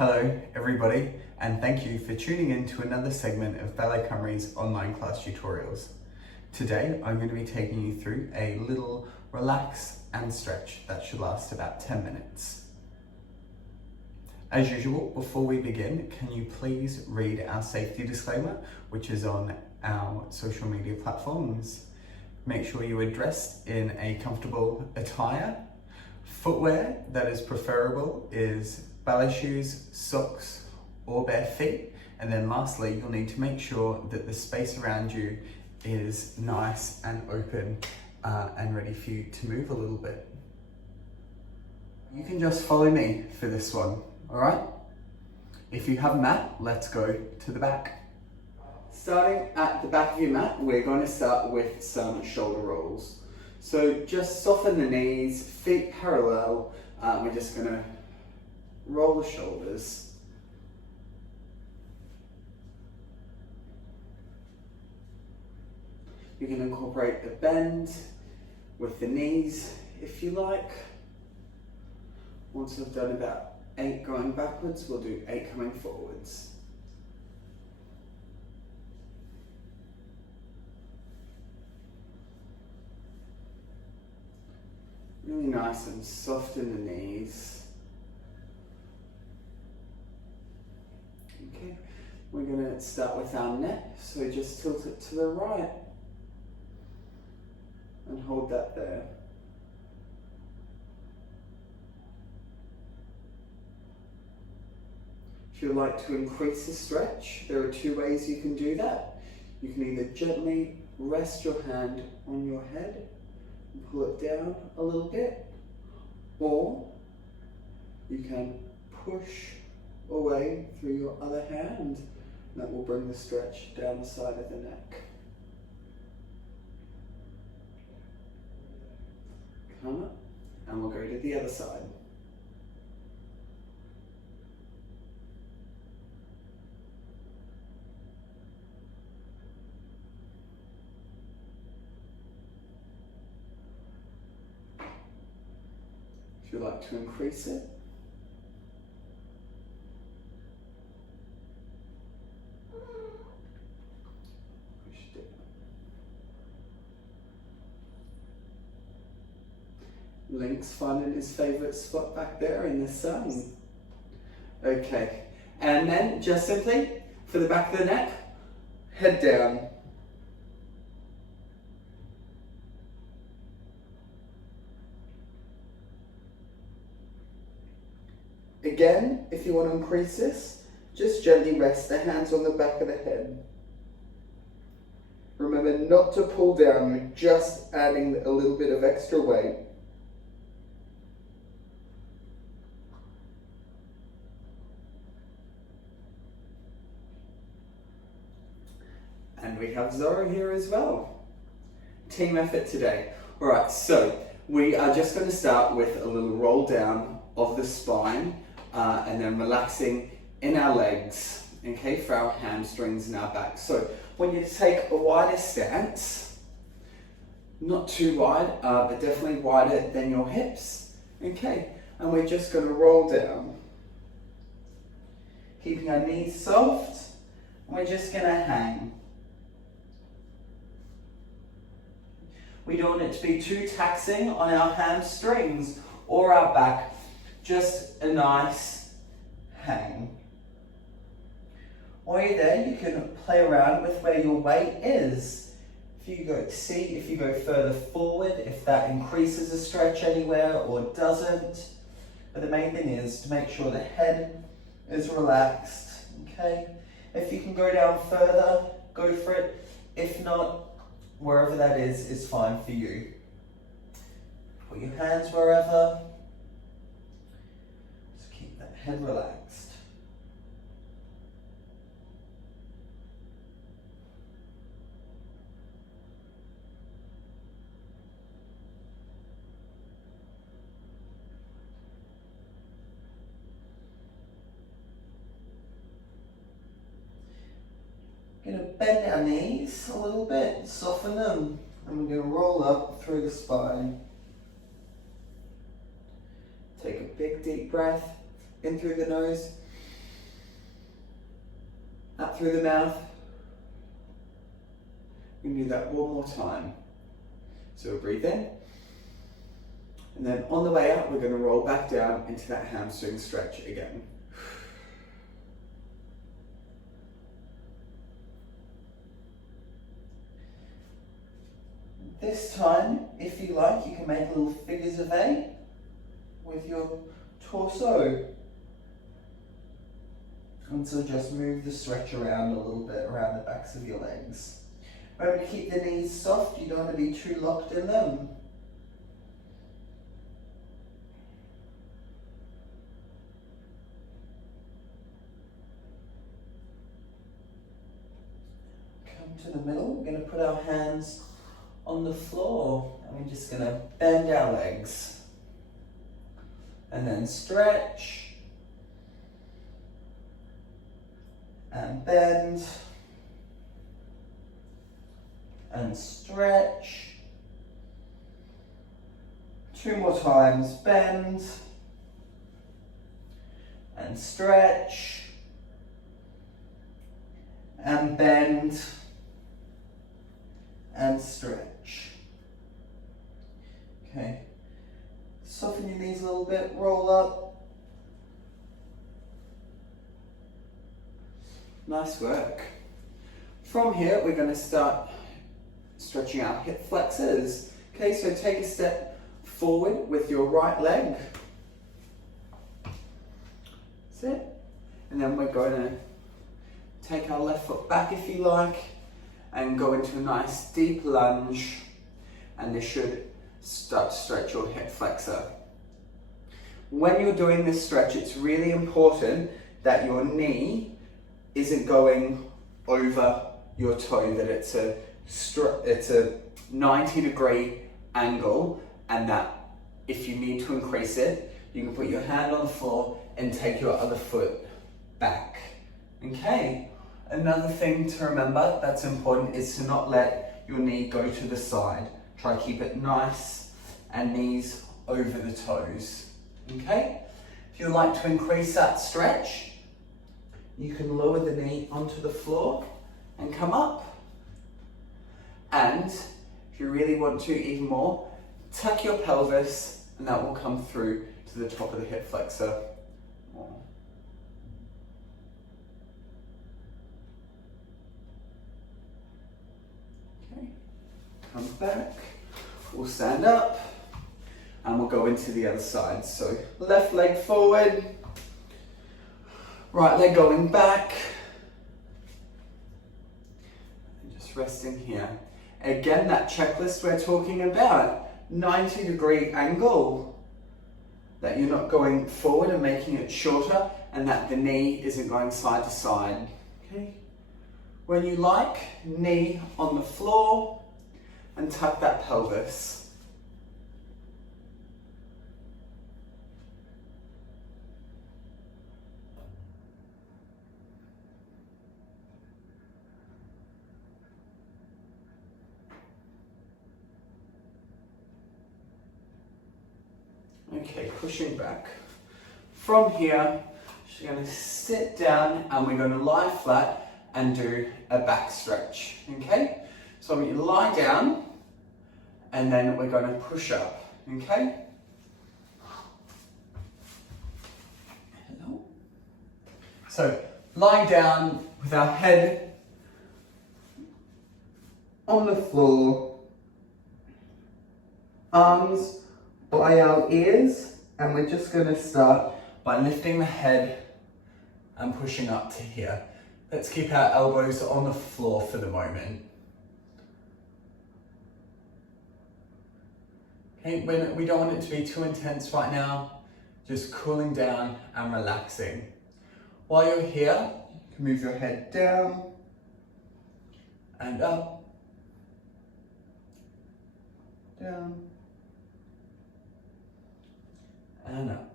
Hello everybody, and thank you for tuning in to another segment of Ballet Cymru's online class tutorials. Today I'm going to be taking you through a little relax and stretch that should last about 10 minutes. As usual, before we begin, can you please read our safety disclaimer, which is on our social media platforms. Make sure you are dressed in a comfortable attire. Footwear that is preferable is ballet shoes, socks, or bare feet. And then lastly, you'll need to make sure that the space around you is nice and open and ready for you to move a little bit. You can just follow me for this one, all right? If you have a mat, let's go to the back. Starting at the back of your mat, we're going to start with some shoulder rolls. So just soften the knees, feet parallel. We're just going to roll the shoulders. You can incorporate a bend with the knees if you like. Once we've done about 8 going backwards, we'll do 8 coming forwards. Really nice and soft in the knees. Okay, we're going to start with our neck, so just tilt it to the right and hold that there. If you'd like to increase the stretch, there are 2 ways you can do that. You can either gently rest your hand on your head and pull it down a little bit, or you can push away through your other hand. That will bring the stretch down the side of the neck. Come up, and we'll go to the other side. If you'd like to increase it, push down. Link's finding his favourite spot back there in the sun. Okay, and then just simply for the back of the neck, head down. Again, if you want to increase this, just gently rest the hands on the back of the head. Remember not to pull down, you're just adding a little bit of extra weight. And we have Zora here as well. Team effort today. All right, so we are just going to start with a little roll down of the spine and then relaxing in our legs, okay, for our hamstrings and our back. So when you take a wider stance, not too wide, but definitely wider than your hips, okay, and we're just going to roll down, keeping our knees soft, and we're just going to hang. We don't want it to be too taxing on our hamstrings or our back. Just a nice hang. While you're there, you can play around with where your weight is. If you go further forward, if that increases the stretch anywhere or doesn't. But the main thing is to make sure the head is relaxed. Okay? If you can go down further, go for it. If not, wherever that is fine for you. Put your hands wherever. Just keep that head relaxed. Going to bend our knees a little bit, soften them, and we're going to roll up through the spine. Take a big deep breath in through the nose Out through the mouth. We can do that one more time. So we'll breathe in. And then on the way out, we're going to roll back down into that hamstring stretch again. This time, if you like, you can make little figures of A with your torso. And so just move the stretch around a little bit around the backs of your legs. Remember to keep the knees soft, you don't want to be too locked in them. Come to the middle, we're going to put our hands on the floor and we're just going to bend our legs. And then stretch. And bend. And stretch. 2 more times, bend. And stretch. And bend. And stretch. Okay. Soften your knees a little bit, roll up. Nice work. From here, we're going to start stretching our hip flexors. Okay, so take a step forward with your right leg. That's it. And then we're going to take our left foot back if you like and go into a nice deep lunge, and this should start to stretch your hip flexor. When you're doing this stretch, it's really important that your knee isn't going over your toe, that it's a 90-degree angle, and that if you need to increase it, you can put your hand on the floor and take your other foot back. Okay, another thing to remember that's important is to not let your knee go to the side. Try to keep it nice and knees over the toes. Okay, if you'd like to increase that stretch, you can lower the knee onto the floor and come up. And if you really want to even more, tuck your pelvis and that will come through to the top of the hip flexor. Okay, come back, we'll stand up and we'll go into the other side. So left leg forward, right leg going back, and just resting here. Again, that checklist we're talking about, 90-degree angle, that you're not going forward and making it shorter, and that the knee isn't going side to side. Okay. When you like, knee on the floor and tuck that pelvis. Okay, pushing back. From here, you're going to sit down and we're going to lie flat and do a back stretch. Okay, so I'm going to lie down and then we're going to push up. Okay. Hello. So lie down with our head on the floor, arms by our ears, and we're just going to start by lifting the head and pushing up to here. Let's keep our elbows on the floor for the moment. Okay, we don't want it to be too intense right now, just cooling down and relaxing. While you're here, you can move your head down and up, down, and up.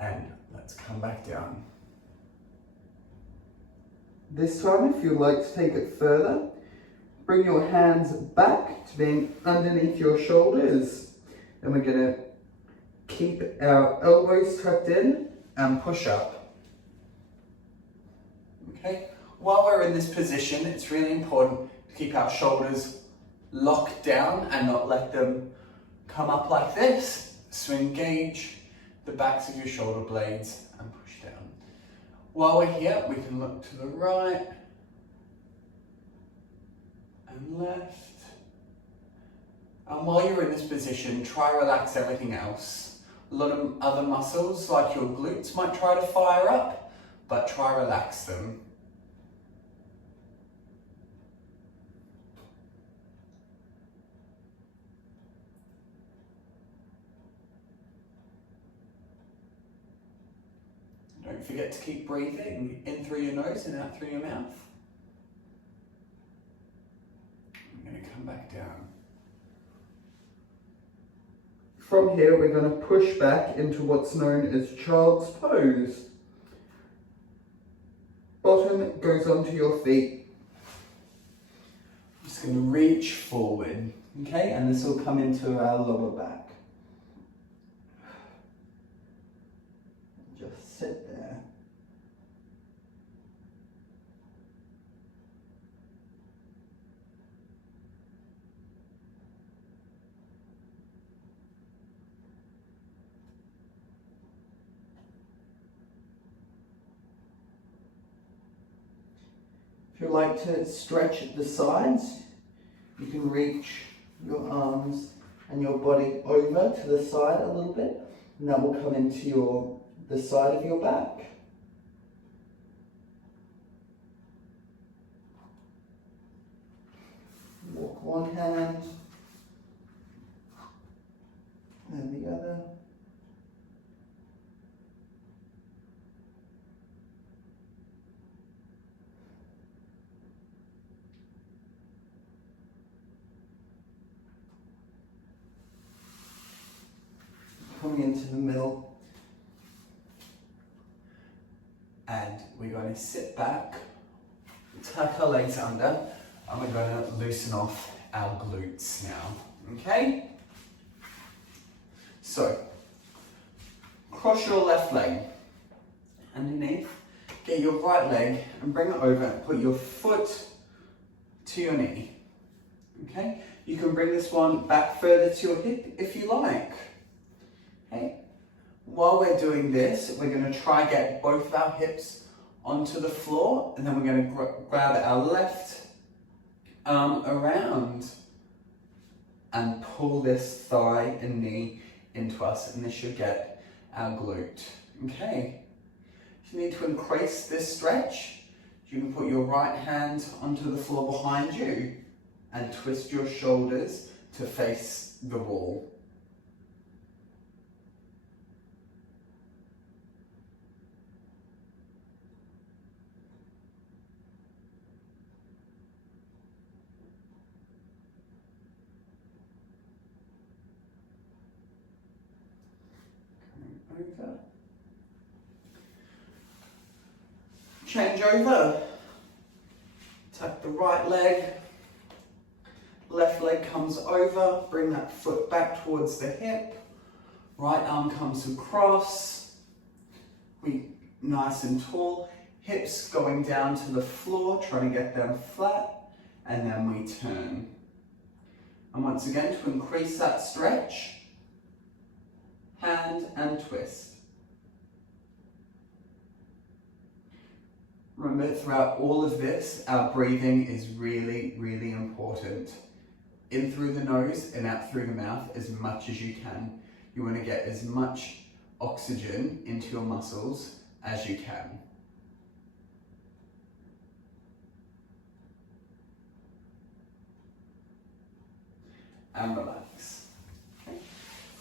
And let's come back down. This time, if you'd like to take it further, Bring your hands back to being underneath your shoulders. Then we're going to keep our elbows tucked in and push up. Okay, while we're in this position, it's really important to keep our shoulders locked down and not let them come up like this. So engage the backs of your shoulder blades and push down. While we're here, we can look to the right and left. And while you're in this position, try to relax everything else. A lot of other muscles, like your glutes, might try to fire up, but try to relax them. Don't forget to keep breathing in through your nose and out through your mouth. I'm going to come back down. From here, we're going to push back into what's known as child's pose. Bottom goes onto your feet. I'm just going to reach forward, okay? And this will come into our lower back. Just sit there. If you like to stretch at the sides, you can reach your arms and your body over to the side a little bit, and that will come into the side of your back. Walk one hand and the other. Coming into the middle. And we're going to sit back, tuck our legs under, and we're going to loosen off our glutes now, okay? So, cross your left leg underneath, get your right leg and bring it over and put your foot to your knee, okay? You can bring this one back further to your hip if you like. Okay. While we're doing this, we're going to try get both of our hips onto the floor, and then we're going to grab our left arm around and pull this thigh and knee into us, and this should get our glute. Okay. If you need to increase this stretch, you can put your right hand onto the floor behind you and twist your shoulders to face the wall. Over. Change over. Tuck the right leg. Left leg comes over. Bring that foot back towards the hip. Right arm comes across. We nice and tall. Hips going down to the floor, trying to get them flat. And then we turn. And once again, to increase that stretch, hand and twist. Remember, throughout all of this, our breathing is really, really important. In through the nose and out through the mouth as much as you can. You want to get as much oxygen into your muscles as you can. And relax. Okay.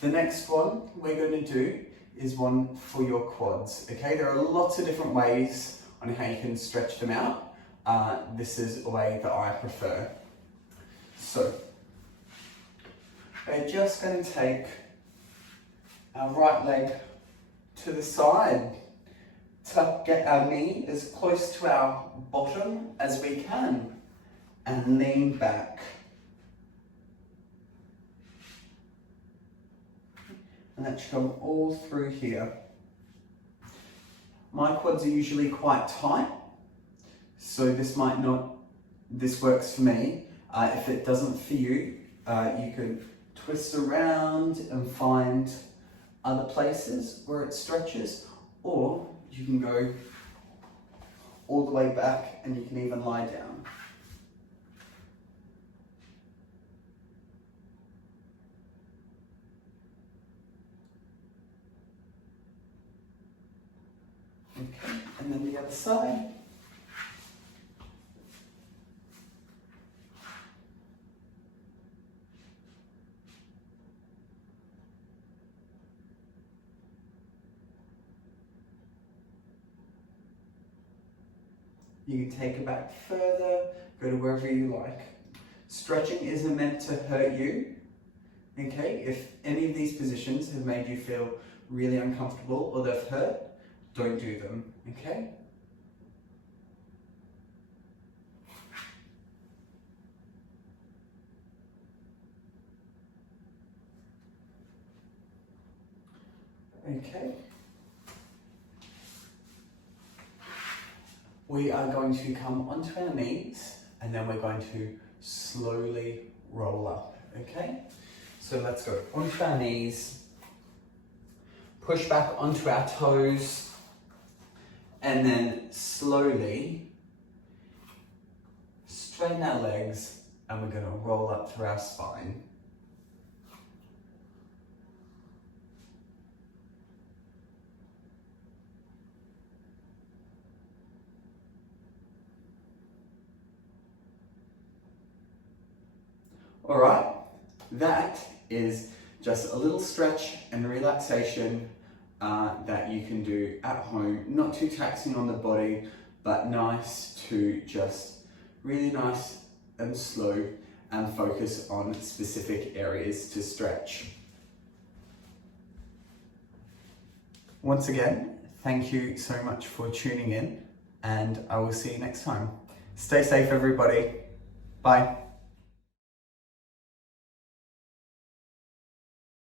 The next one we're going to do is one for your quads. Okay, there are lots of different ways on how you can stretch them out. This is a way that I prefer. So, we're just going to take our right leg to the side, get our knee as close to our bottom as we can, and lean back. And that should come all through here. My quads are usually quite tight, so this works for me. If it doesn't for you, you could twist around and find other places where it stretches, or you can go all the way back and you can even lie down. Okay, and then the other side. You can take it back further, go to wherever you like. Stretching isn't meant to hurt you, okay? If any of these positions have made you feel really uncomfortable or they've hurt, don't do them, okay? Okay. We are going to come onto our knees and then we're going to slowly roll up, okay? So let's go onto our knees, push back onto our toes, and then slowly straighten our legs and we're going to roll up through our spine. All right, that is just a little stretch and relaxation that you can do at home. Not too taxing on the body, but nice to just really nice and slow and focus on specific areas to stretch. Once again, thank you so much for tuning in and I will see you next time. Stay safe, everybody. Bye.